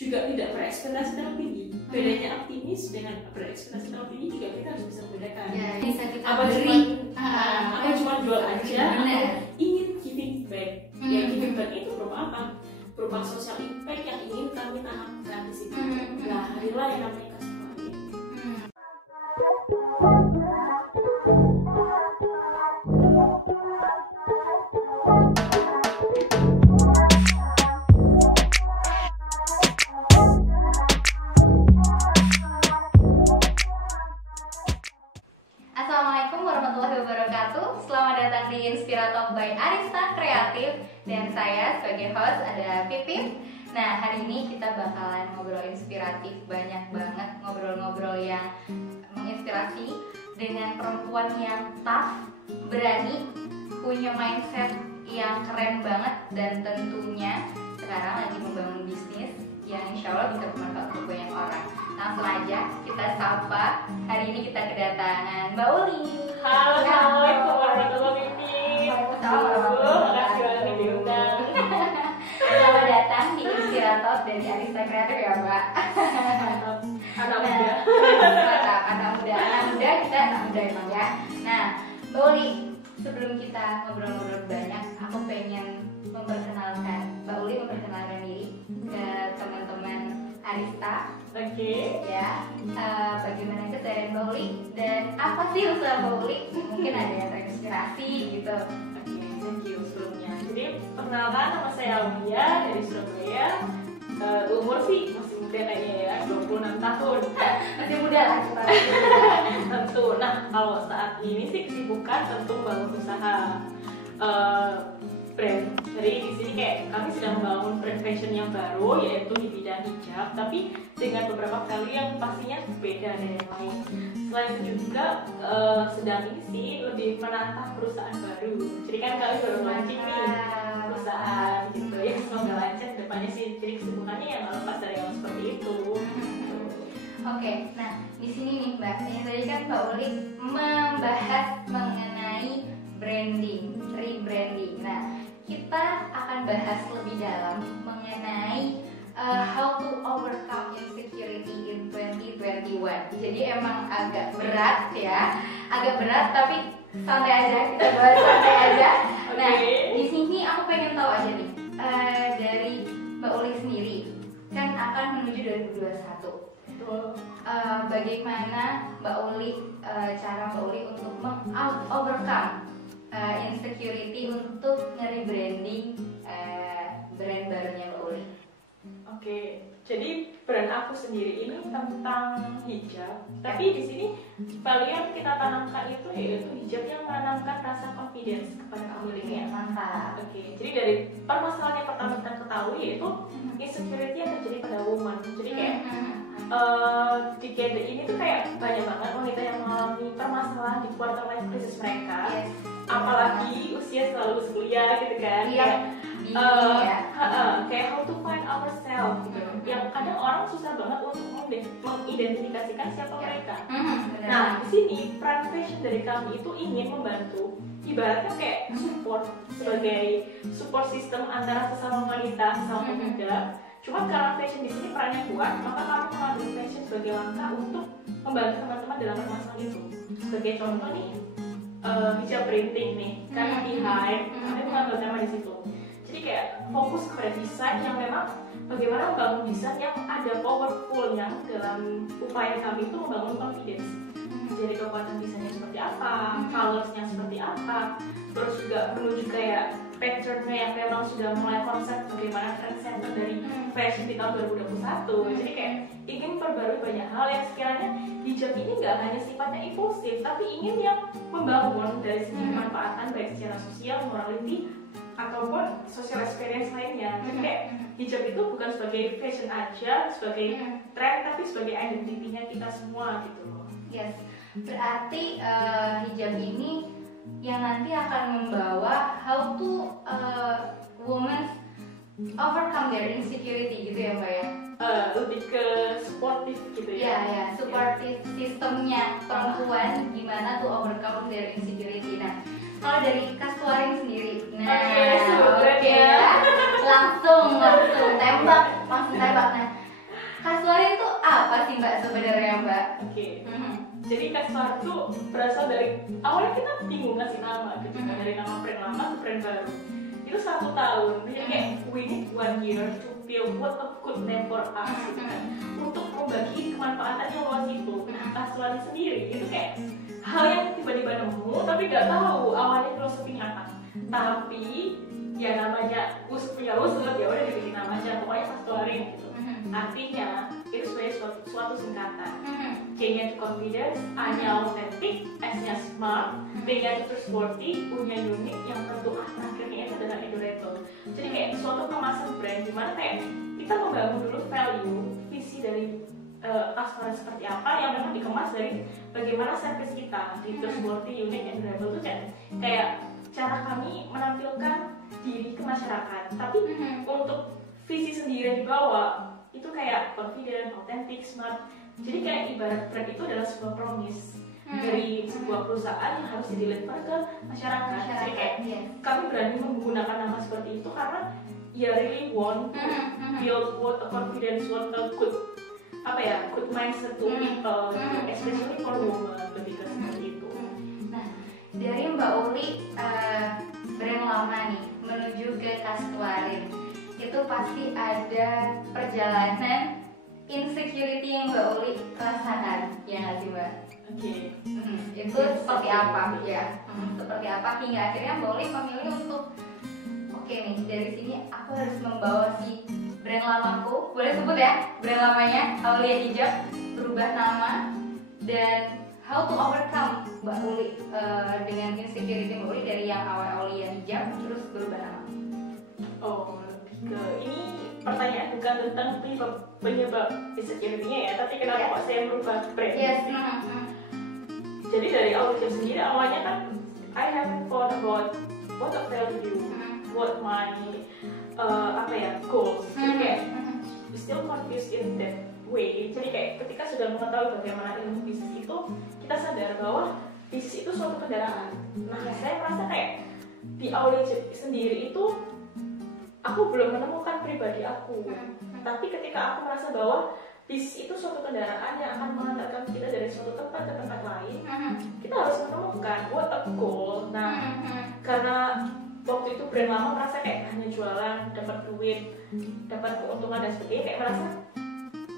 juga tidak berekspektasi terlalu tinggi. Bedanya optimis dengan berekspektasi terlalu tinggi juga kita harus bisa membedakan. Ya, bisa kita Apa cuma jual aja atau ingin giving back. Ya giving back itu berupa apa? Berupa social impact yang ingin kami tanamkan di situ. Nah, inilah yang namanya customer ini. Assalamualaikum warahmatullahi wabarakatuh. Selamat datang di Inspiratalk by Arista Kreatif. Dan saya sebagai host ada Pipip. Nah, hari ini kita bakalan ngobrol inspiratif. Banyak banget ngobrol-ngobrol yang menginspirasi dengan perempuan yang tough, berani, punya mindset yang keren banget. Dan tentunya sekarang lagi membangun bisnis yang insya Allah bisa bermanfaat untuk banyak orang. Langsung aja kita sapa. Hari ini kita kedatangan Mbak Uli. Halo, assalamualaikum warahmatullahi wabarakatuh. Makasih banget diundang. Selamat datang di Inspiratalk dari Arista Kreatif ya Mbak. Anak muda. Mantap, anak muda kita anak muda emang ya. Nah, Mbak Uli, sebelum kita ngobrol-ngobrol banyak, aku pengen memperkenalkan Mbak Uli memperkenalkan diri ke teman-teman Arista. Oke. Ya, bagaimana keseharian Mbak Uli dan apa sih usaha Mbak Uli? Mungkin ada yang terinspirasi gitu. Oke, thank you sebelumnya. Jadi perkenalkan, nama saya Aulia dari Surabaya. Umur sih masih muda kayaknya ya, 26 tahun. Masih muda lah kita. Tentu. Nah, kalau saat ini sih kesibukan tentu membangun usaha brand. Jadi di sini kayak kami sedang membangun brand fashion yang baru, yaitu di bidang hijab, tapi dengan beberapa value yang pastinya beda dari yang lain. Selain itu juga sedang ini sih lebih menatap perusahaan baru. Jadi kan kami baru launching nih perusahaan gitu ya, semoga lancar depannya sih. Jadi kesibukannya yang lepas dari yang seperti itu. Oke, nah di sini nih Mbak, yang tadi kan Mbak Uli membahas mengenai branding, rebranding. Nah, kita akan bahas lebih dalam mengenai how to overcome insecurity in 2021. Jadi emang agak berat ya, agak berat tapi santai aja, kita bahas santai aja. Nah, di sini aku pengen tahu aja nih, dari Mbak Uli sendiri kan akan menuju 2021. Bagaimana Mbak Uli, cara Mbak Uli untuk overcome insecurity untuk nge-rebranding brand barunya Mbak Uli? Oke, jadi brand aku sendiri ini tentang hijab. Tapi di sini value yang kita tanamkan itu yaitu hijab yang menanamkan rasa confidence kepada pemiliknya. Mantap. Oke, jadi dari permasalahan yang pertama kita ketahui yaitu insecurity yang terjadi pada woman. Jadi kayak di gender ini tuh kayak banyak banget wanita yang mengalami permasalahan di quarter life crisis mereka. Yes. Apalagi usia selalu kuliah gitu kan. Iya. Kayak how to find ourselves gitu. Yang kadang orang susah banget untuk mengidentifikasikan siapa mereka. Nah, di sini peran fashion dari kami itu ingin membantu, ibaratnya kayak sebagai support system antara sesama wanita, sesama pemuda. Cuma karena fashion di sini perannya kuat, maka kami mengambil fashion sebagai langkah untuk membantu teman-teman dalam permasalahan itu. Sebagai contoh nih, hijab printing nih, karena di Hive, kami mengambil tema di situ. Jadi kayak fokus kepada desain yang memang bagaimana membangun desain yang ada powerfulnya dalam upaya kami itu membangun confidence. Jadi kekuatan desainnya seperti apa, colorsnya seperti apa, terus juga menuju kayak patternnya yang memang sudah mulai konsep bagaimana trend center dari fashion di tahun 2021. Jadi kayak ingin perbarui banyak hal yang sekiranya hijab ini nggak hanya sifatnya impulsif, tapi ingin yang membangun dari segi kemanfaatan baik secara sosial, morality, ataupun social experience lainnya. Jadi kayak hijab itu bukan sebagai fashion aja, sebagai tren, tapi sebagai identitinya kita semua gitu loh. Yes, berarti hijab ini yang nanti akan membawa how to women overcome their insecurity gitu ya Mbak ya? Lebih ke supportive gitu ya? Ya, supportive sistemnya perempuan gimana tuh overcome their insecurity. Nah, kalau dari Kasuaring sendiri, Oke, langsung tembak. Nah, Mbak sebenarnya Mbak. Oke. Jadi customer itu berasal dari awalnya kita bingung ngasih nama gitu kan, dari nama brand lama ke brand baru. Itu 1 tahun. Jadi kayak we need 1 year to build what a good name for us gitu kan. Untuk membagi kemanfaatan yang luas itu. Nah, customer sendiri itu kayak hal yang tiba-tiba nemu tapi nggak tahu awalnya filosofinya apa. Tapi ya namanya punya usut ya udah dibikin nama aja, pokoknya customerin gitu. Artinya itu sebagai suatu singkatan. C-nya itu confidence, A-nya authentic, S-nya smart, B-nya itu trustworthy, U-nya unik, yang tentu akhirnya itu adalah endurable. Jadi kayak suatu kemasan brand dimana kayak kita membangun dulu value, visi dari customer seperti apa yang memang dikemas dari bagaimana service kita di trustworthy, unique, and endurable itu kayak cara kami menampilkan diri ke masyarakat. Tapi untuk visi sendiri yang dibawa itu kayak confident, authentic, smart. Jadi kayak ibarat brand itu adalah sebuah promise dari sebuah perusahaan yang harus dideliver ke masyarakat. Jadi kayak kami berani menggunakan nama seperti itu karena ya really want to build what a confidence, what a good good mindset to people, especially for women, lebih ke seperti itu. Nah, dari Mbak Uli brand lama nih menuju ke Kastwarin, itu pasti ada perjalanan insecurity yang Mbak Uli rasakan, ya nggak sih Mbak? Oke. Itu seperti apa ya? Seperti apa hingga akhirnya Mbak Uli memilih untuk oke nih, dari sini aku harus membawa si brand lamaku, boleh sebut ya brand lamanya Aulia Hijab, berubah nama, dan how to overcome Mbak Uli dengan insecurity Mbak Uli dari yang awal Aulia Hijab terus berubah nama. Oh, ini pertanyaan bukan tentang penyebab insecurity-nya ya, tapi kenapa kok saya merubah brand? Yes. Jadi dari Aulia sendiri awalnya kan I haven't thought about what a value, what my goals. Jadi kayak still confused in that way. Jadi kayak ketika sudah mengetahui bagaimana ilmu bisnis itu, kita sadar bahwa bisnis itu suatu kendaraan. Nah, saya merasa kayak di Aulia sendiri itu aku belum menemukan pribadi aku. Tapi ketika aku merasa bahwa bisnis itu suatu kendaraan yang akan mengantarkan kita dari suatu tempat ke tempat lain, kita harus menemukan what a goal. Nah, karena waktu itu brand lama merasa kayak hanya jualan, dapat duit, dapat keuntungan dan sebagainya, kayak merasa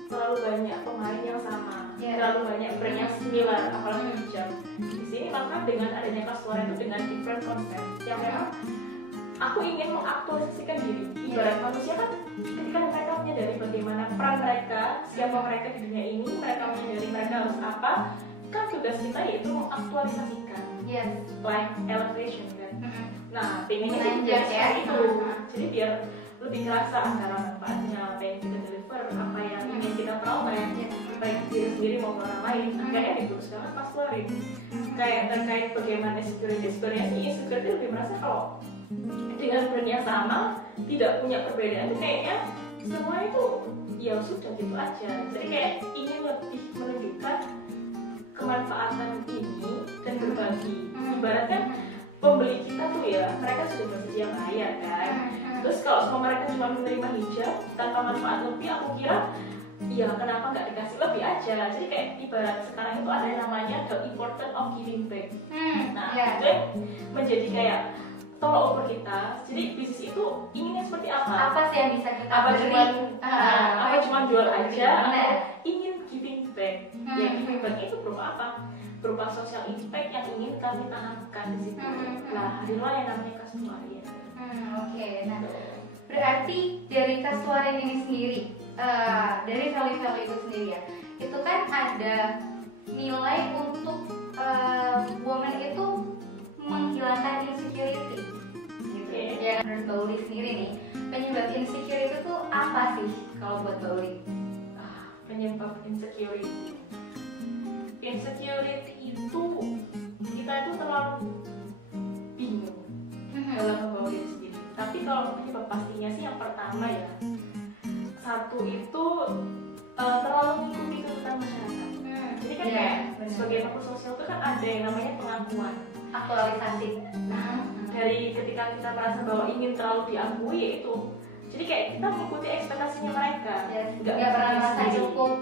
terlalu banyak pemain yang sama, terlalu banyak brand yang similar, apalagi hijab. Di sini maka dengan adanya Kastwarin itu dengan different concept yang memang aku ingin mengaktualisasikan diri. Ibarat manusia kan ketika mereka menyadari bagaimana peran mereka, siapa mereka di dunia ini, mereka menyadari mereka harus apa, kan tugas kita yaitu mengaktualisasikan, like elevation kan. Nah, pengennya seperti itu. Jadi biar lebih terasa antara manfaatnya, apa yang kita deliver, apa yang ingin kita peroleh, baik diri sendiri maupun orang lain. Akhirnya dituliskan Kastwarin. Kayak terkait bagaimana security, sebenarnya sih security lebih merasa kalau dengan brand yang sama tidak punya perbedaan, itu kayaknya semua itu ya sudah gitu aja. Jadi kayak ingin lebih menunjukkan kemanfaatan ini dan berbagi. Ibaratnya pembeli kita tuh ya, mereka sudah bersedia bayar kan. Terus kalau semua mereka cuma menerima hijab tanpa manfaat lebih, aku kira ya kenapa nggak dikasih lebih aja. Jadi kayak ibarat sekarang itu ada yang namanya the importance of giving back. Nah, itu yang menjadi kayak tolak ukur kita. Jadi bisnis itu inginnya seperti apa? Apa sih yang bisa kita beri? Apa cuma jual aja? Atau ingin giving back? Ya giving back itu berupa apa? Berupa social impact yang ingin kami tanamkan di situ. Nah, inilah yang namanya Kastwarin. Oke, nah berarti dari Kastwarin ini sendiri, dari value-value itu sendiri ya, itu kan ada nilai untuk woman itu menghilangkan insecurity gitu. Ya, menurut Mbak Uli sendiri nih, penyebab insecurity itu apa sih kalau buat Mbak Uli? Penyebab insecurity itu kita itu terlalu bingung dalam membawa diri sendiri. Tapi kalau penyebab pastinya sih yang pertama ya, satu itu terlalu mengikuti tuntutan masyarakat. Jadi kan kayak sebagai makhluk sosial itu kan ada yang namanya pengakuan, aktualisasi. Nah, dari ketika kita merasa bahwa ingin terlalu diakui itu, jadi kayak kita mengikuti ekspektasinya mereka, nggak pernah merasa cukup,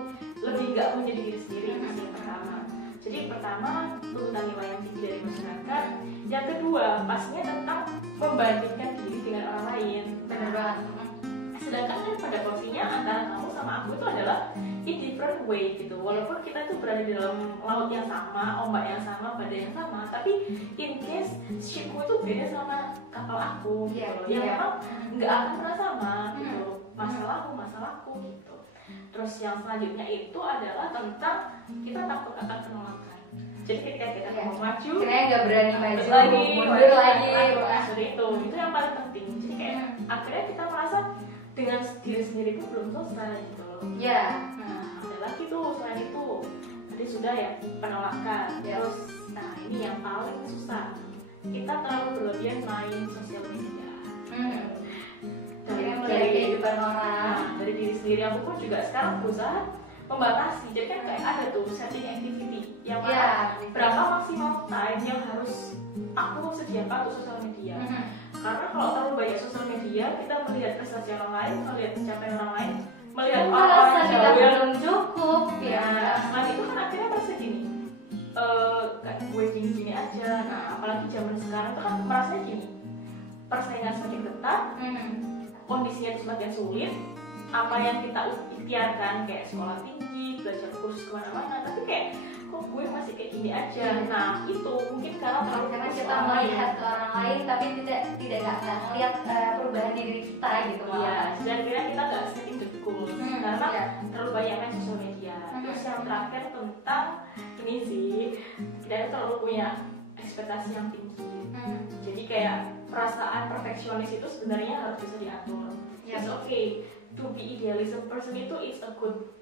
lebih nggak menjadi diri sendiri. Itu yang pertama. Jadi pertama tuntutan nilai yang tinggi dari masyarakat. Yang kedua pastinya tentang membandingkan diri dengan orang lain. Benar banget. Sedangkan kan pada posisinya antara kamu sama aku itu adalah in different way gitu. Walaupun kita tuh berada di dalam laut yang sama, ombak yang sama, badai yang sama, tapi in case shipku itu beda sama kapal aku gitu. Yang memang nggak akan pernah sama gitu. Masalahku gitu. Terus yang selanjutnya itu adalah tentang kita takut akan penolakan. Jadi ketika kita mau maju, kita nggak berani maju lagi, mundur lagi. Itu yang paling penting. Jadi kayak akhirnya kita merasa dengan diri sendiri itu belum selesai gitu. Nah, ada lagi tuh selain itu. Tadi sudah ya penolakan. Terus, nah ini yang paling susah. Kita terlalu berlebihan main sosial media. Dari kehidupan orang. Dari diri sendiri aku pun juga sekarang berusaha membatasi. Jadi kan kayak ada tuh setting activity yang berapa maksimal time yang harus aku sediakan untuk sosial media. Karena kalau terlalu banyak sosial media, kita melihat prestasi orang lain, melihat pencapaian orang lain, melihat orang kita belum cukup ya. Nah itu kan akhirnya merasa gini, kayak gue gini-gini aja. Nah apalagi zaman sekarang itu kan merasanya gini, persaingan semakin ketat, kondisinya semakin sulit. Apa yang kita ikhtiarkan kayak sekolah tinggi, belajar kursus kemana-mana, tapi kayak kok gue masih kayak gini aja. Nah itu mungkin karena kita melihat ke orang lain tapi tidak melihat perubahan diri kita gitu. Iya, dan kira kita nggak setting the goals karena terlalu banyak main sosial media. Terus yang terakhir tentang ini sih, kita terlalu punya ekspektasi yang tinggi. Jadi kayak perasaan perfeksionis itu sebenarnya harus bisa diatur. It's okay to be idealism person, itu it's a good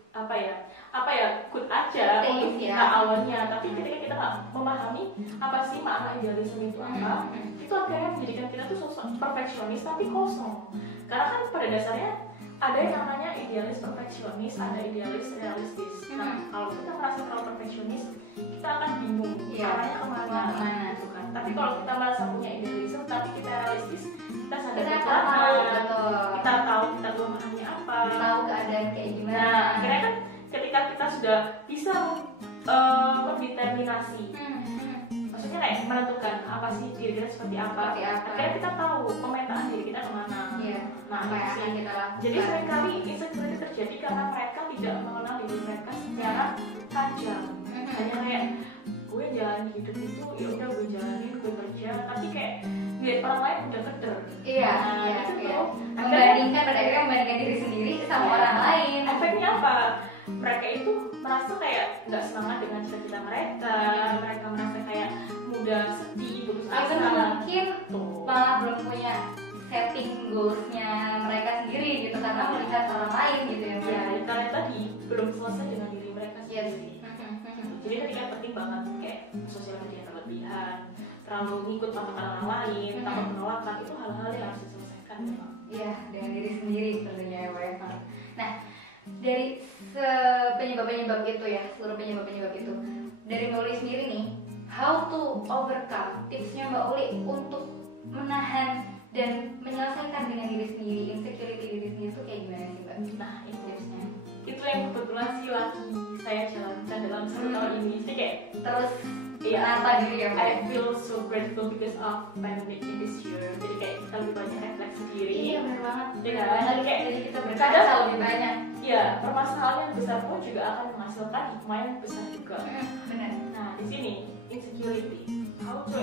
good aja untuk kita awalnya, tapi ketika kita nggak memahami apa sih makna idealisme itu apa, itu akhirnya menjadikan kita tuh sosok perfeksionis tapi kosong. Karena kan pada dasarnya ada yang namanya idealis perfeksionis, ada idealis realistis. Nah kalau kita merasa terlalu perfeksionis, kita akan bingung caranya kemana gitu kan. Tapi kalau kita merasa punya idealisme tapi kita realistis, kita sadar kita tahu kita kelemahannya apa, tahu keadaan kayak gimana. Nah akhirnya kan ketika kita sudah bisa mendeterminasi, maksudnya kayak menentukan apa sih diri kita seperti apa, akhirnya kita tahu pemetaan diri kita kemana. Nah apa yang akan kita lakukan. Jadi seringkali insecurity terjadi karena mereka tidak mengenal diri mereka secara tajam. Hanya kayak gue jalan hidup itu ya udah gue jalanin, gue kerja, tapi kayak lihat orang lain udah keder. Membandingkan diri sendiri sama orang lain. Efeknya apa? Mereka itu merasa kayak nggak semangat dengan cita-cita mereka. Mereka merasa kayak mudah sedih, putus asa. Mungkin malah belum punya setting goalsnya mereka sendiri gitu karena melihat orang lain gitu ya. Karena tadi belum selesai dengan diri mereka sendiri. Jadi tadi kan penting banget kayak sosial media berlebihan, terlalu ngikut patokan orang lain, takut penolakan, itu hal-hal yang harus diselesaikan memang. Iya, dengan diri sendiri tentunya ya, Mbak. Nah, dari penyebab-penyebab itu ya, seluruh penyebab-penyebab itu, dari Mbak Uli sendiri nih, how to overcome, tipsnya Mbak Uli untuk menahan dan menyelesaikan dengan diri sendiri, insecurity diri sendiri itu kayak gimana sih Mbak? Nah, itu tipsnya. Itu yang kebetulan sih lagi saya jalankan dalam 1 tahun ini. Jadi kayak terus menata diri ya Mbak. I feel so grateful because of pandemic in this year. Jadi kayak kita lebih banyak refleksi diri. Iya benar banget. Jadi kayak jadi kita berkaca lebih banyak. Iya, permasalahan yang besar pun juga akan menghasilkan hikmah yang besar juga. Benar. Nah, di sini insecurity, how to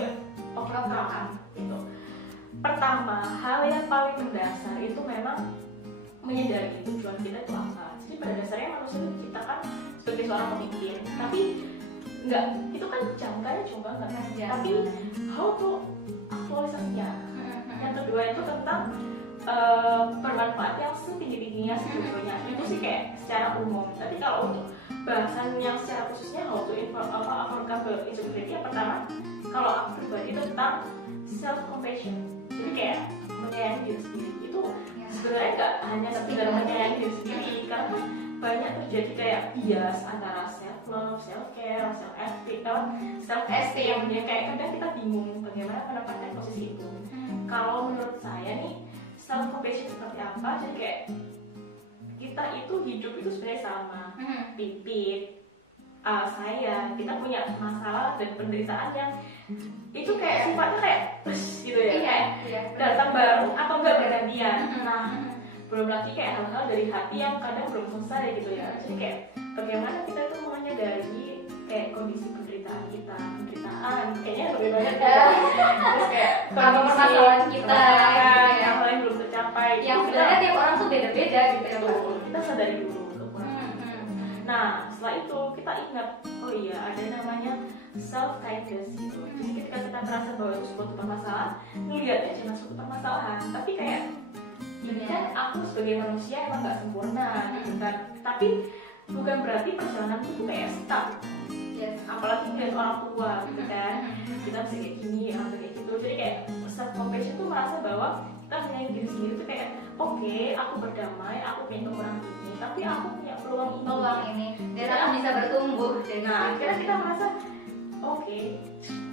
overcome itu. Pertama, hal yang paling mendasar itu memang menyadari tujuan kita itu apa. Jadi pada dasarnya manusia itu diciptakan sebagai seorang pemimpin, tapi enggak, itu kan jangkanya juga enggak kan, tapi how to aktualisasinya. Yang kedua itu tentang bermanfaat yang setinggi-tingginya sebetulnya. Itu sih kayak secara umum. Tapi kalau untuk bahasan yang secara khususnya how to overcome insecurity, yang pertama kalau aku pribadi tentang self compassion. Jadi kayak menyayangi diri sendiri itu sebenarnya nggak hanya sekedar menyayangi diri sendiri, karena kan banyak terjadi kayak bias antara self love, self care, self esteem. Ya kayak kadang kita bingung bagaimana menempatkan posisi itu. Kalau menurut saya nih self compassion seperti apa? Jadi kayak kita itu hidup itu sebenarnya sama. Pipit, saya, kita punya masalah dan penderitaan yang itu kayak sifatnya kayak gitu ya, kayak datang baru atau enggak bergantian. Nah, belum lagi kayak hal-hal dari hati yang kadang belum selesai gitu ya. Jadi kayak bagaimana kita tuh menyadari kayak kondisi penderitaan kita, kayaknya lebih banyak ya. Terus kayak apa permasalahan kita, yang lain belum tercapai. Yang sebenarnya tiap orang tuh beda-beda gitu ya, Mbak. Kita sadari dulu kekurangan. Nah, setelah itu kita ingat, oh iya ada namanya self kindness gitu. Jadi ketika kita merasa bahwa itu suatu permasalahan, ngelihatnya cuma suatu permasalahan, tapi kayak ini kan aku sebagai manusia emang nggak sempurna gitu kan. Tapi bukan berarti perjalanan itu kayak stuck. Apalagi ngeliat orang tua gitu kan, kita bisa kayak gini, atau kayak gitu. Jadi kayak self compassion tuh merasa bahwa kita menyayangi diri sendiri tuh kayak oke, aku berdamai, aku punya kekurangan ini, tapi aku punya peluang ini dan aku bisa bertumbuh. Nah, akhirnya kita merasa oke,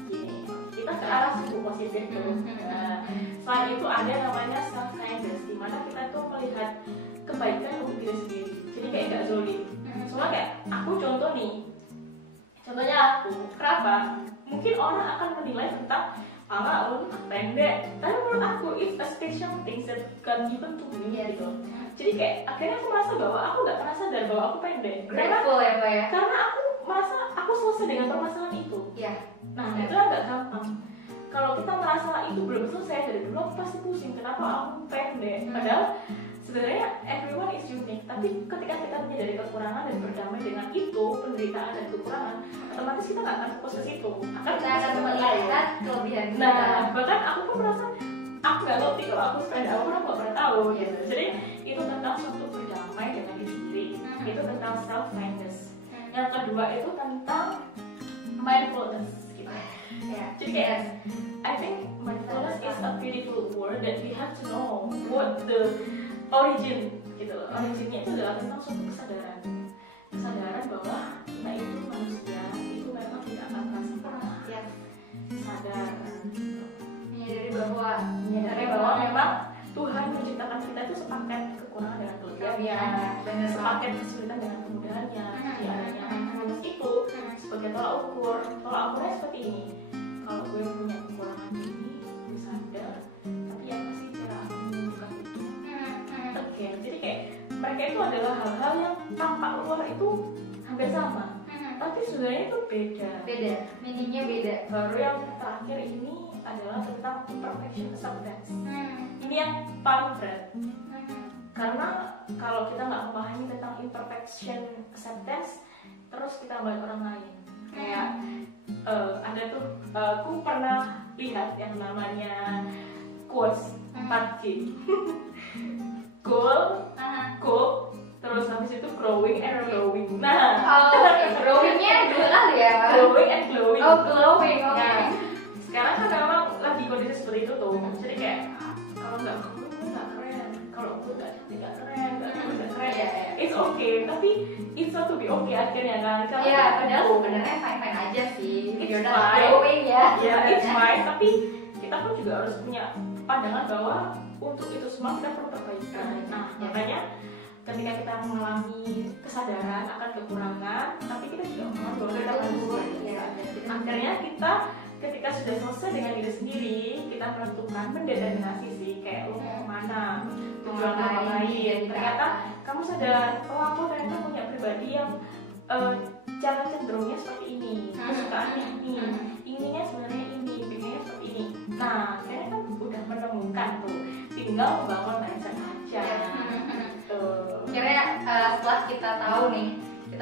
gini, kita ke arah sumbu positif tuh. Nah, selain itu ada namanya self kindness, di mana kita tuh melihat kebaikan untuk diri sendiri. Jadi kayak gak zolim. Soalnya kayak aku contohnya aku, kenapa? Mungkin orang akan menilai tentang lu pendek, tapi menurut aku it's a special thing that God given to me gitu. Jadi kayak akhirnya aku merasa bahwa aku nggak pernah sadar bahwa aku pendek. Grateful ya Pak ya. Karena aku merasa aku selesai dengan permasalahan itu. Nah itu agak gampang. Kalau kita merasa itu belum selesai dari dulu, aku pasti pusing. Kenapa aku pendek? Padahal sebenarnya everyone is unique. Tapi ketika kita menyadari kekurangan dan berdamai dengan itu, penderitaan dan kekurangan, otomatis kita nggak akan fokus ke situ. Kita akan melihat kelebihan kita. Nah, bahkan aku pun merasa aku nggak ngerti kalau aku sepeda, aku nggak pernah tahu gitu. Jadi itu tentang suatu berdamai dengan diri sendiri. Itu tentang self kindness. Yang kedua itu tentang mindfulness. Gitu. Jadi kayak I think mindfulness is a beautiful word that we have to know what the origin gitu. Originnya itu adalah tentang suatu kesadaran bahwa kita itu manusia, itu memang tidak akan merasa pernah sadar menyadari bahwa memang Tuhan menciptakan kita itu sepaket kekurangan dengan kelebihan, sepaket kesulitan dengan kemudahannya. Jadi adanya mindfulness itu sebagai tolak ukurnya seperti ini. Kalau gue punya kekurangan ini, gue sadar, tapi yang pasti cara aku menunjukkan itu again. Jadi kayak mereka itu adalah hal-hal yang tampak luar itu hampir sama, tapi sebenarnya itu beda, meaningnya beda. Baru yang terakhir ini adalah tentang imperfection acceptance. Ini yang paling berat, karena kalau kita nggak memahami tentang imperfection acceptance, terus kita melihat orang lain kayak ada tuh, aku pernah lihat yang namanya quotes 4G. Goal, terus habis itu growing and glowing. Nah, growingnya dua kali ya? Growing and glowing. Oh, glowing, oke. Nah, sekarang kan memang lagi kondisi seperti itu tuh. Jadi kayak kalau nggak glowing nggak keren, kalau gue nggak cantik nggak keren, nggak keren. It's okay, tapi it's not to be okay akhirnya kan? Padahal sebenarnya fine aja sih. It's fine. Glowing ya. It's fine. Tapi kita pun juga harus punya pandangan bahwa untuk itu semua kita perlu perbaikan. Nah, makanya ketika kita mengalami kesadaran akan kekurangan, tapi kita juga mengalami bahwa kita manusia. Akhirnya kita ketika sudah selesai dengan diri sendiri, kita menentukan mendeterminasi sih kayak lo mau kemana, tujuan orang lain. Ternyata kamu sadar, oh aku ternyata punya pribadi yang cara cenderungnya seperti ini, kesukaannya ini, inginnya sebenarnya ini, pinginnya seperti ini. Nah, akhirnya kan udah menemukan tuh, tinggal membangun mindset aja. Akhirnya setelah kita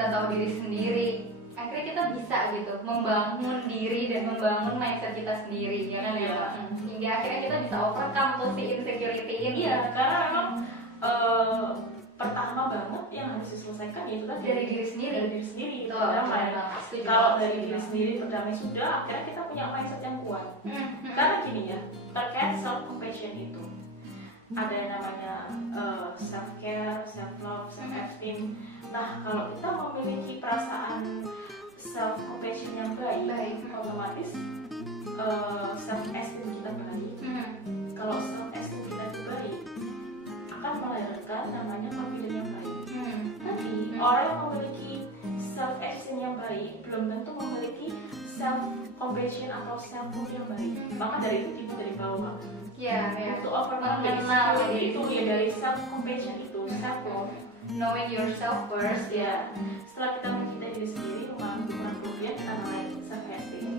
tahu diri sendiri, akhirnya kita bisa gitu membangun diri dan membangun mindset kita sendiri, ya kan ya. Hingga akhirnya kita bisa overcome tuh si insecurity ini. Karena memang pertama banget yang harus diselesaikan itu kan dari diri sendiri. Kalau dari diri sendiri berdamai sudah, akhirnya kita punya mindset yang kuat. Karena gini ya, terkait self compassion itu ada yang namanya self care, self love, self esteem. Nah, kalau kita memiliki perasaan self compassion yang baik, otomatis self esteem kita baik. Kalau self esteem kita baik, akan melahirkan namanya confidence yang baik. Nanti orang yang memiliki baik belum tentu memiliki self compassion atau self love yang baik. Maka dari itu tipe dari bawah. Ya, Untuk overcome mengenal itu ya dari self compassion itu self love. Knowing yourself first. Ya, setelah kita mencintai diri sendiri, memahami kekurangan kelebihan, kita mulai self esteem.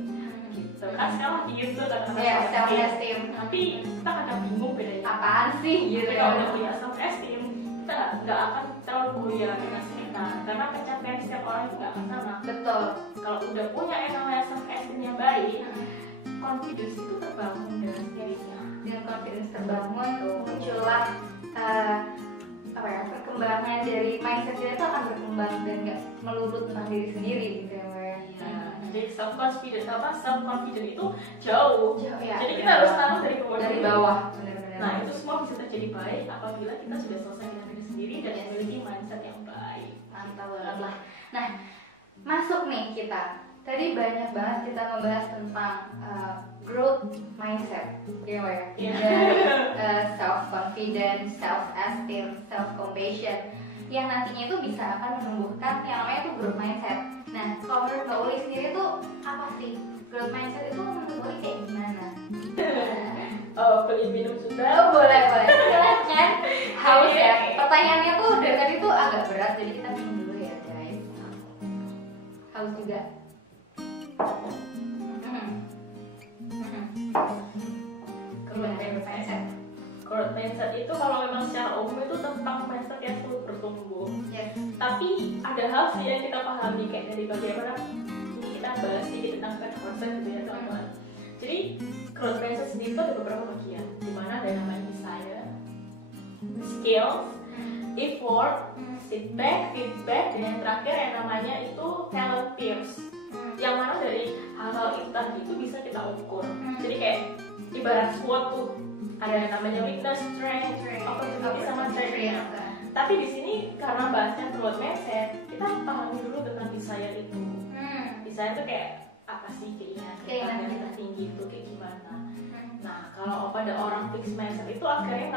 Gitu kan sekarang lagi gitu Ya, self esteem. Tapi kita kadang bingung bedanya. Apaan sih gitu? Kalau udah punya self esteem, kita nggak akan terlalu goyah dengan sekitar, karena pencapaian setiap orang itu nggak akan sama. Betul. Kalau udah punya yang namanya self esteem yang baik, confidence itu terbangun dengan sendirinya. Dengan confidence terbangun, muncullah perkembangan dari mindset kita itu akan berkembang dan nggak melulu tentang diri sendiri gitu ya, Mbak. Jadi self confidence itu jauh Ya, jadi kita harus tanam dari bawah. Benar-benar. Nah itu semua bisa terjadi baik apabila kita sudah selesai dengan diri sendiri dan memiliki mindset yang baik. Mantap banget lah. Nah, masuk nih kita. Tadi banyak banget kita membahas tentang growth mindset, ya Mbak ya. Iya. Dari self confidence, self esteem, self compassion, yang nantinya itu bisa akan menumbuhkan yang namanya itu growth mindset. Nah, kalau menurut Mbak Uli sendiri tuh apa sih growth mindset itu menurut Mbak Uli kayak gimana? Beli minum sudah. Oh, boleh. Silakan. Haus ya. Pertanyaannya tuh dari tadi tuh agak berat, jadi kita minum dulu ya, guys. Haus juga. Growth mindset itu kalau memang secara umum itu tentang mindset yang terus bertumbuh. Yes. Tapi ada hal sih yang kita pahami kayak dari bagaimana ini kita bahas sedikit tentang konsep gitu ya teman-teman. Jadi growth mindset sendiri itu ada beberapa bagian, dimana ada namanya desire, skills, effort, feedback, dan yang terakhir yang namanya itu talent peers. Yang mana dari hal-hal itu tadi itu bisa kita ukur. Jadi kayak ibarat SWOT tuh ada yang namanya weakness, strength, opportunity sama threat. Tapi di sini karena bahasnya growth mindset, kita pahami dulu tentang desire itu. Desire itu kayak apa sih keinginan kita tinggi itu kayak gimana. Nah kalau pada orang fixed mindset itu akhirnya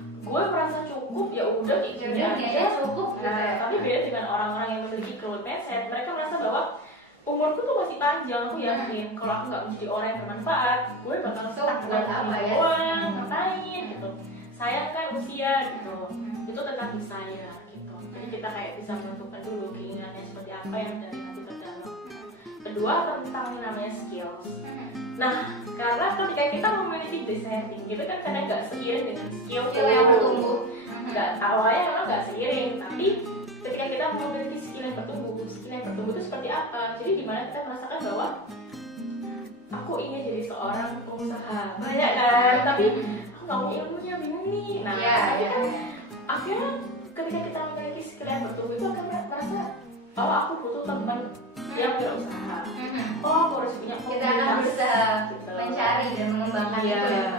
gue merasa cukup ya udah kayak gini aja cukup. Nah, tapi beda dengan orang-orang yang memiliki growth mindset, mereka merasa bahwa umurku tuh masih panjang, aku yakin kalau aku nggak menjadi orang yang bermanfaat, gue bakal buat apa ya? ngapain gitu. Sayang kan usia gitu. Itu tentang desire gitu. Jadi kita kayak bisa menentukan dulu keinginannya seperti apa yang dari hati terdalam. Kedua tentang yang namanya skills. Nah, karena ketika kita memiliki desire tinggi itu kan kadang nggak seiring dengan skill yang bertumbuh. Nggak awalnya memang nggak seiring, tapi ketika kita memiliki skill yang bertumbuh itu seperti apa? Jadi dimana kita merasakan bahwa aku ingin jadi seorang pengusaha banyak kan, tapi aku nggak punya ilmunya, bingung nih. Nah, akhirnya ketika kita memiliki skill yang bertumbuh itu akan merasa bahwa aku butuh teman yang berusaha. Aku harus punya komunitas. Kita akan berusaha mencari dan mengembangkan itu ya.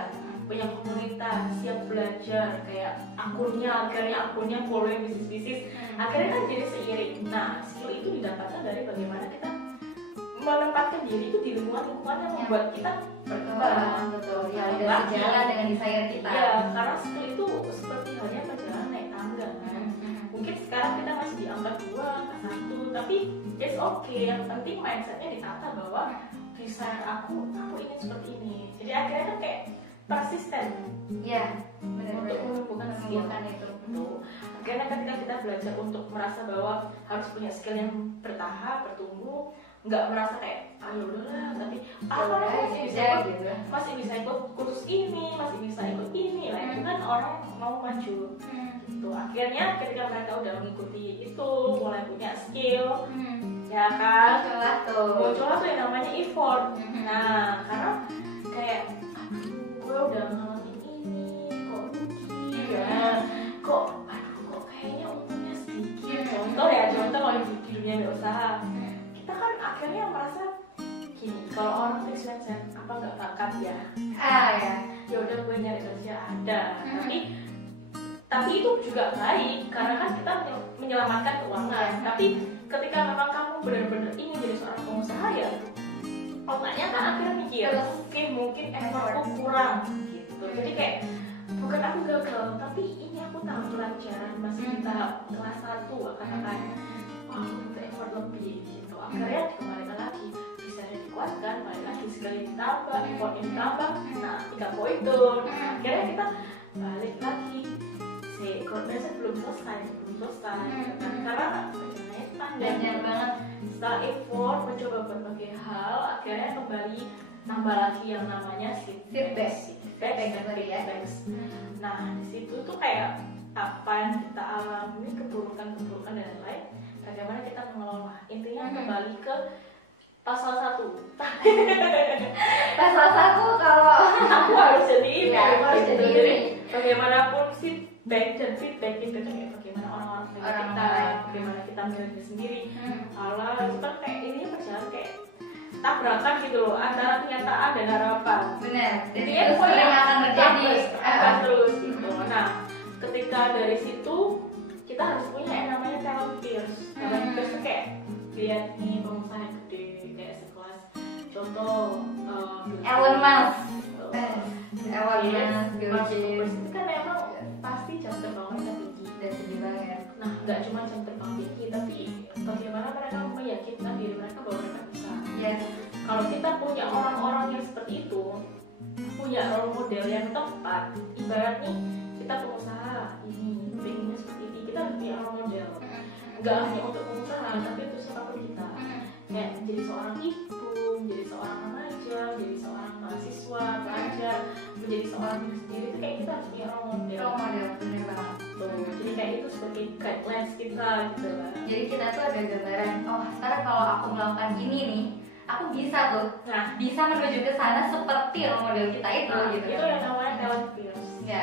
Punya komunitas, siap belajar, kayak akunnya follow yang bisnis, akhirnya kan jadi seiring. Nah, skill itu didapatkan dari bagaimana kita menempatkan diri itu di lingkungan yang membuat kita berkembang. Betul, ya udah sejalan dengan desire kita. Ya, karena skill itu seperti halnya perjalanan naik tangga kan. Mungkin sekarang kita masih di angka 2, angka 1, tapi it's okay. Yang penting mindsetnya ditata bahwa desire aku ingin seperti ini. Jadi akhirnya kan kayak persisten. Iya, benar-benar untuk menumbuhkan skill itu. Akhirnya ketika kita belajar untuk merasa bahwa harus punya skill yang bertahap, bertumbuh, nggak merasa kayak ayo udahlah, tapi masih bisa ikut kursus ini, masih bisa ikut ini, lah itu kan orang mau maju. Gitu. Akhirnya ketika mereka udah mengikuti itu, mulai punya skill, ya kan, muncullah tuh yang namanya effort. Nah, karena kayak gue udah ngalamin ini, kok rugi ya, kok kayaknya untungnya sedikit. Contoh kalau di dunia berusaha, kita kan akhirnya merasa gini, kalau orang fixed mindset apa nggak bakat ya? Ya udah gue nyari kerja ada, tapi itu juga baik karena kan kita menyelamatkan keuangan. Tapi ketika memang kamu benar-benar ingin jadi seorang pengusaha ya, otaknya kan akhirnya mikir, oke mungkin effortku kurang gitu. Jadi kayak bukan aku gagal, tapi ini aku tahap pelajaran masih di tahap kelas 1 akan wah aku butuh effort lebih gitu. Akhirnya ditambah, effortnya ditambah, nah 3 poin itu. Akhirnya kita balik lagi, core mindset belum selesai karena perjalanannya panjang banget. Setelah effort mencoba berbagai hal, akhirnya kembali nambah lagi yang namanya feedback. Nah di situ tuh kayak apa yang kita alami, keburukan dan lain-lain, bagaimana kita mengelola. Intinya kembali ke pasal 1. Pasal 1 kalau aku harus jadi ini, harus jadi ini. Bagaimanapun feedback itu kayak bagaimana orang kita, bagaimana kita melihatnya sendiri. Kalau itu kan kayak ini perjalanan kayak tabrakan gitu loh antara kenyataan dan harapan. Benar. Jadi itu sering akan terjadi terus gitu. Nah, ketika dari situ kita harus punya yang namanya talent peers. Talent peers itu kayak lihat nih pengusaha yang gede kayak sekelas contoh Elon Musk. Bill Gates itu kan memang pasti jam terbangnya tinggi dan sedih banget. Nah, nggak cuma jam terbang tinggi, tapi bagaimana mereka meyakinkan diri mereka bahwa mereka bisa. Yes. Kalau kita punya orang-orang yang seperti itu, punya role model yang tepat, ibarat nih kita pengusaha ini, pengennya seperti ini, kita harus punya role model. Nggak hanya untuk pengusaha, tapi untuk siapapun kita. Kayak menjadi seorang ibu, menjadi seorang remaja, menjadi seorang mahasiswa, pelajar, menjadi seorang diri sendiri, itu kayak kita harus punya role model. Role model, bener banget. Jadi kayak itu sebagai guidelines kita gitu lah. Jadi kita tuh ada gambaran, oh ntar kalau aku melakukan ini nih, aku bisa tuh, bisa menuju ke sana seperti role model kita itu gitu. Itu yang namanya talent peers. Ya.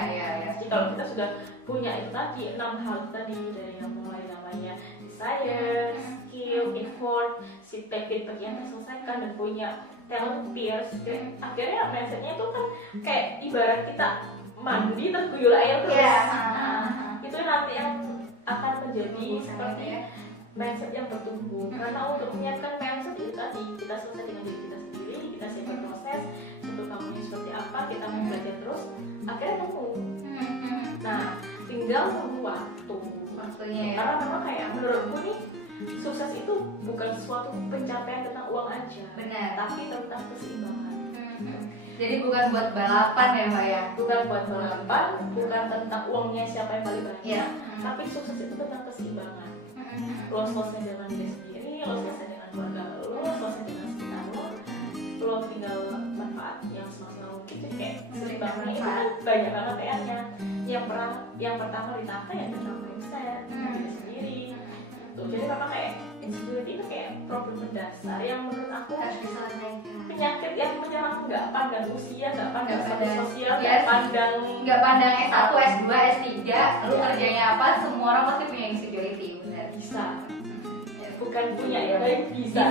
Jadi kalau kita sudah punya itu tadi 6 hal tadi, dari yang mulai namanya desire, skill, effort, feedback yang terselesaikan, dan punya talent peers, akhirnya mindsetnya itu kan kayak ibarat kita mandi terus guyur air terus. Itu nanti yang akan menjadi seperti mindset yang bertumbuh. Karena untuk menyiapkan mindset itu tadi kita selesai dengan diri kita sendiri, kita siapkan proses untuk kamu ini seperti apa, kita mau belajar terus, akhirnya nemu. Nah, tinggal nunggu waktunya ya. Karena memang kayak menurutku nih, sukses itu bukan suatu pencapaian tentang uang aja. Benar. Tapi tentang keseimbangan. Jadi bukan buat balapan ya Mbak ya? Bukan buat balapan, bukan tentang uangnya siapa yang paling banyak, tapi sukses itu tentang keseimbangan. Lo selesai dengan diri sendiri, lo selesai dengan keluarga lo selesai dengan sekitar lo tinggal manfaat yang semaksimal mungkin. Jadi kayak keseimbangan itu kan banyak banget PR-nya. Yang pertama ditata ya tentang mindset, diri sendiri. Jadi memang kayak insecurity itu kayak problem mendasar yang menurut aku harus diselesaikan. Penyakit yang menyerang nggak pandang usia, nggak pandang status sosial, nggak pandang S1, S2, S3, lu kerjanya apa, semua orang pasti punya insecurity. Benar. Bisa. Bukan punya ya, tapi bisa.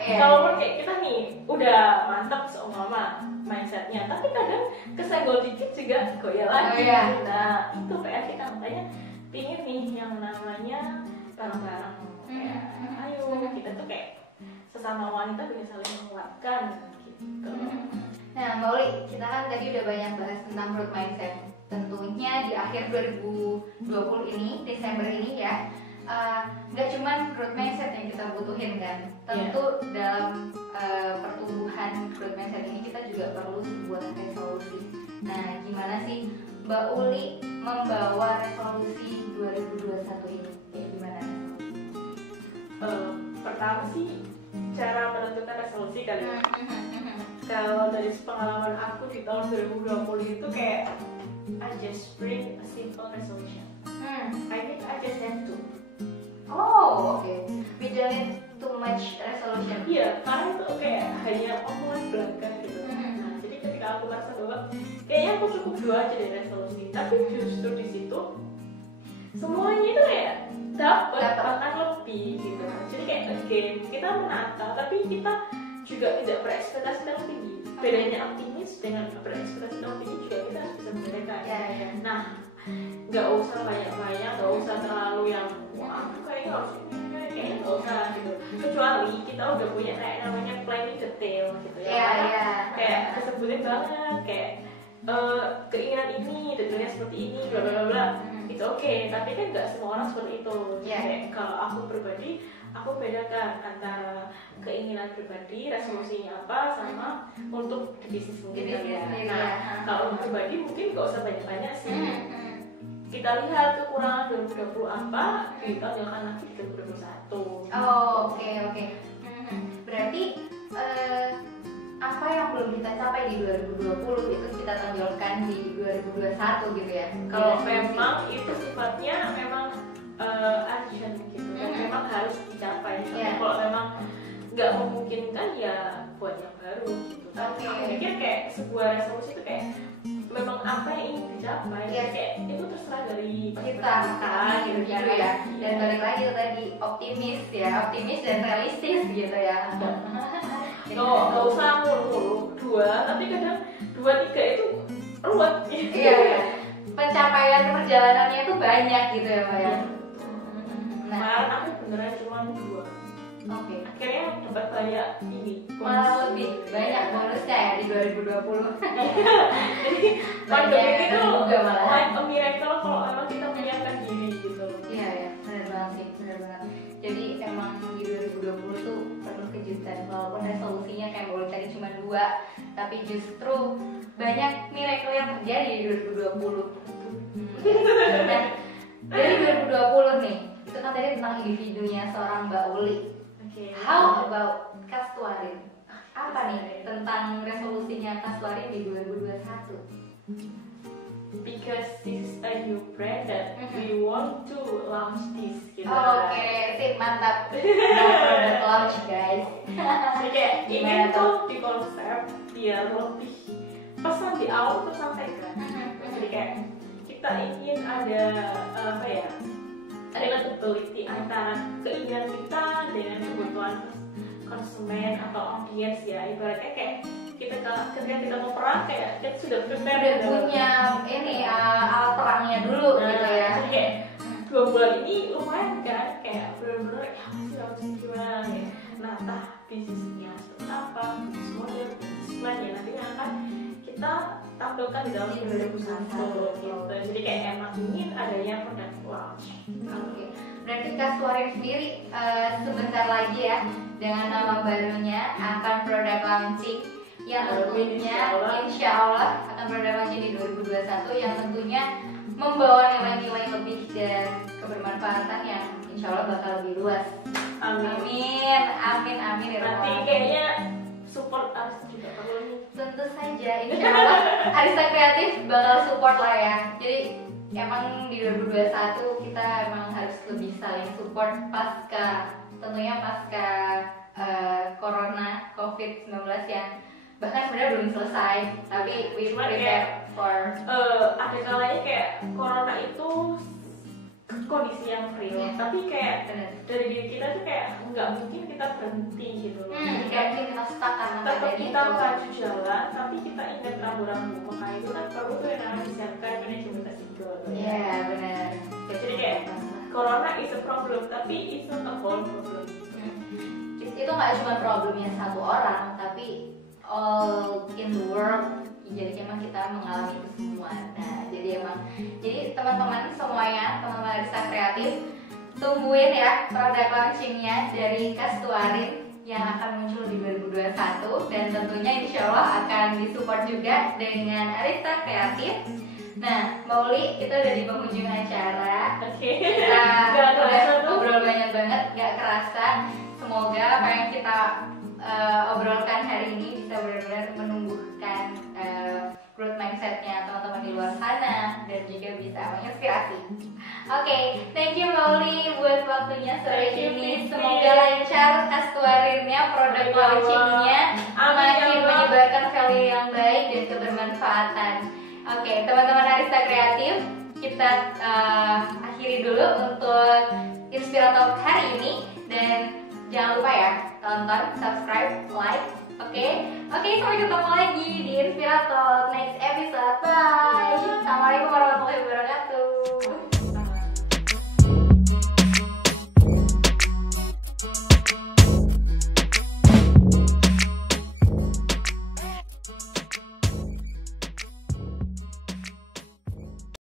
Ya. Kalaupun kayak kita nih udah mantap seumpama mindsetnya, tapi kadang kesenggol dikit juga goyah lagi. Nah itu PR kita, makanya pingin nih yang namanya bareng-bareng. Ayo kita tuh kayak sesama wanita bisa saling menguatkan gitu. Nah Mbak Uli, kita kan tadi udah banyak bahas tentang growth mindset. Tentunya di akhir 2020 ini, Desember ini ya, nggak cuman growth mindset yang kita butuhin kan. Tentu dalam pertumbuhan growth mindset ini kita juga perlu sebuah resolusi. Nah gimana sih Mbak Uli membawa resolusi 2021 ini? Kayak gimana? Pertama sih cara menentukan resolusi kali ya. Kalau dari pengalaman aku di tahun 2020 itu kayak I just bring a simple resolution. I think I just have to. Oh, okay. We don't need too much resolution. Iya, karena itu kayak hanya omongan belaka gitu. Nah, jadi ketika aku merasa bahwa kayaknya aku cukup 2 aja dari resolusi, tapi justru di situ semuanya itu kayak dapat bahkan lebih gitu. Jadi kayak again kita menata, tapi kita juga tidak berekspektasi terlalu tinggi. Bedanya optimis dengan berekspektasi terlalu tinggi juga kita harus bisa membedakan. Nah, nggak usah banyak-banyak, nggak usah terlalu yang wah kayaknya harus ini, kayaknya nggak usah gitu. Kecuali kita udah punya kayak namanya planning detail gitu ya. Kayak kesebutin banget kayak keinginan ini, detailnya seperti ini, bla bla bla. itu oke, tapi kan nggak semua orang seperti itu. Yeah. Kayak kalau aku pribadi, aku bedakan antara keinginan pribadi, resolusinya apa, sama untuk di bisnis mungkin ya. Nah, kalau pribadi mungkin nggak usah banyak-banyak sih. Kita lihat kekurangan 2020 apa, kita tinggalkan lagi di 2021. Oh, oke. Berarti apa yang belum kita capai di 2020 itu kita tonjolkan di 2021 gitu ya. Kalau memang itu sifatnya memang urgent gitu, memang harus dicapai. Kalau memang nggak memungkinkan ya buat yang baru gitu. Tapi aku pikir kayak sebuah resolusi itu kayak memang apa yang ingin dicapai, kayak itu terserah dari kita gitu ya. Dan balik lagi tuh tadi optimis dan realistis gitu ya. Nggak usah mulu-mulu 2, tapi kadang 2, 3 itu ruwet gitu. Iya. Pencapaian perjalanannya itu banyak gitu ya Pak ya. Kemarin aku beneran cuma 2. Oke. Akhirnya dapat banyak ini. Malah lebih banyak bonusnya ya di 2020. Jadi pandemi itu juga malah like a miracle kalau memang kita menyiapkan diri gitu. Iya, benar banget sih, benar banget. Jadi emang di 2020 tuh penuh kejutan, walaupun resolusinya kayak boleh tadi cuma 2, tapi justru banyak miracle yang terjadi di 2020. Nah, dari 2020 nih, itu kan tadi tentang individunya seorang Mbak Uli. How about Kastwarin? Apa nih tentang resolusinya Kastwarin di 2021? Because this is a new brand that we want to launch this gitu. Oke, sip, mantap. Product launch guys. Jadi kayak ingin tuh di konsep biar lebih pesan di awal tersampaikan. Jadi kayak kita ingin ada apa ya? Relatability antara keinginan kita dengan kebutuhan konsumen atau audiens ya. Ibaratnya kayak ketika kita mau perang kayak kita sudah prepare, punya ini alat perangnya dulu gitu ya. Jadi kayak 2 bulan ini lumayan kan, kayak bener-bener ya masih harus gimana ya. Nah, entah bisnisnya seperti apa, model plan ya nantinya akan kita tampilkan di dalam 2021 gitu. Jadi kayak emang ingin adanya product launch. Oke. Berarti Kastwarin sendiri sebentar lagi ya dengan nama barunya akan product launching yang tentunya insya Allah akan product launching di 2021 yang tentunya membawa nilai-nilai lebih dan kebermanfaatan yang insya Allah bakal lebih luas. Amin. Nanti kayaknya support us juga perlu nih. Tentu saja, insya Allah Arista Kreatif bakal support lah ya. Jadi emang di 2021 kita emang harus lebih saling support tentunya pasca corona COVID-19 yang bahkan sebenarnya belum selesai, tapi we prepare for ada kalanya kayak corona itu kondisi yang real, tapi kayak dari diri kita tuh kayak nggak mungkin kita berhenti gitu loh. Nggak mungkin kita stuck karena tetap kita maju jalan, tapi kita ingat rambu-rambu. Makanya itu kan perlu tuh yang namanya disiapkan manajemen resiko. Iya benar. Jadi kayak corona is a problem, tapi it's not a whole problem. Itu nggak cuma problemnya satu orang, tapi all in the world. Jadi emang kita mengalami itu semua. Nah, jadi teman-teman semuanya, teman-teman Arista Kreatif, tungguin ya produk launchingnya dari Kastwarin yang akan muncul di 2021 dan tentunya insya Allah akan disupport juga dengan Arista Kreatif. Nah, Mbak Uli, kita udah di penghujung acara. Kita udah ngobrol banyak banget, gak kerasa. Semoga apa yang kita obrolkan hari ini bisa benar-benar menumbuhkan growth mindsetnya teman-teman di luar sana dan juga bisa menginspirasi. Oke, thank you Mbak Uli buat waktunya sore ini. Semoga lancar Kastwarinnya, produk launchingnya makin menyebarkan value yang baik dan kebermanfaatan. Oke, teman-teman Arista Kreatif, kita akhiri dulu untuk Inspiratalk hari ini dan jangan lupa ya tonton, subscribe, like. Oke, sampai ketemu lagi di Inspiratalk next episode. Bye. Assalamualaikum warahmatullahi wabarakatuh.